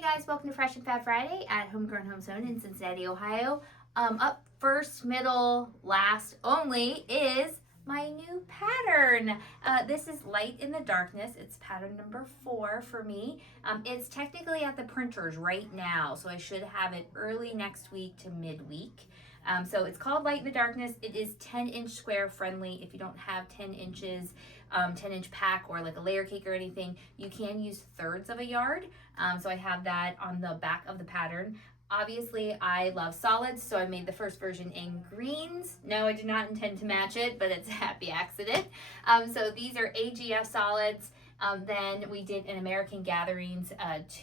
Hey guys, welcome to Fresh and Fab Friday at HomeGrown HomeSewn in Cincinnati, Ohio. Up first, middle, last only is my new pattern. This is Light in the Darkness. It's pattern number 4 for me. It's technically at the printers right now, so I should have it early next week to midweek. So it's called Light in the Darkness. It is 10-inch square friendly. If you don't have 10 inches, 10-inch pack or like a layer cake or anything, you can use thirds of a yard. So I have that on the back of the pattern. Obviously, I love solids, so I made the first version in greens. No, I did not intend to match it, but it's a happy accident. So these are AGF solids. Then we did an American Gatherings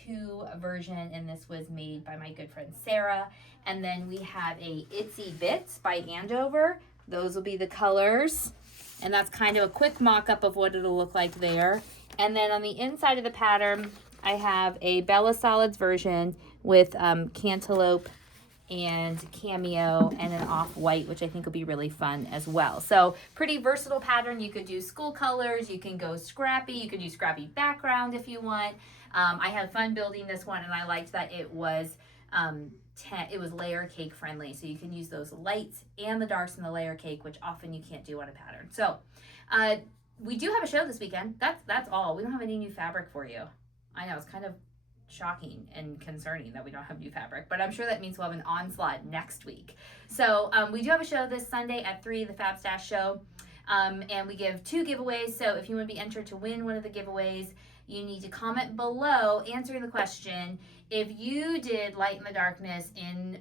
2 version, and this was made by my good friend Sarah. And then we have a Itsy Bits by Andover. Those will be the colors. And that's kind of a quick mock-up of what it'll look like there. And then on the inside of the pattern, I have a Bella Solids version with cantaloupe and cameo and an off-white, which I think will be really fun as well. So pretty versatile pattern. You could do school colors, you can go scrappy, you could do scrappy background if you want. I had fun building this one, and I liked that it was layer cake friendly, so you can use those lights and the darks in the layer cake, which often you can't do on a pattern. So we do have a show this weekend. That's all. We don't have any new fabric for you. I know, it's kind of shocking and concerning that we don't have new fabric, but I'm sure that means we'll have an onslaught next week. So we do have a show this Sunday at 3, the Fab Stash show, and we give 2 giveaways. So if you want to be entered to win one of the giveaways, you need to comment below answering the question: if you did Light in the Darkness in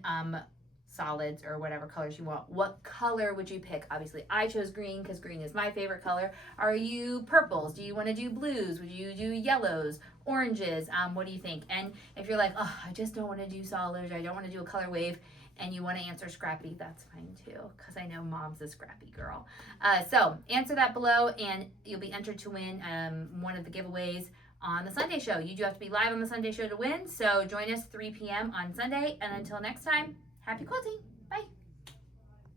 solids or whatever colors you want, what color would you pick? Obviously I chose green because green is my favorite color. Are you purples? Do you want to do blues? Would you do yellows, oranges? What do you think? And if you're like, oh, I just don't want to do solids, I don't want to do a color wave, and you want to answer scrappy, that's fine too, because I know mom's a scrappy girl. So answer that below and you'll be entered to win one of the giveaways on the Sunday show. You do have to be live on the Sunday show to win, so join us 3 p.m. on Sunday, and until next time, happy quilting!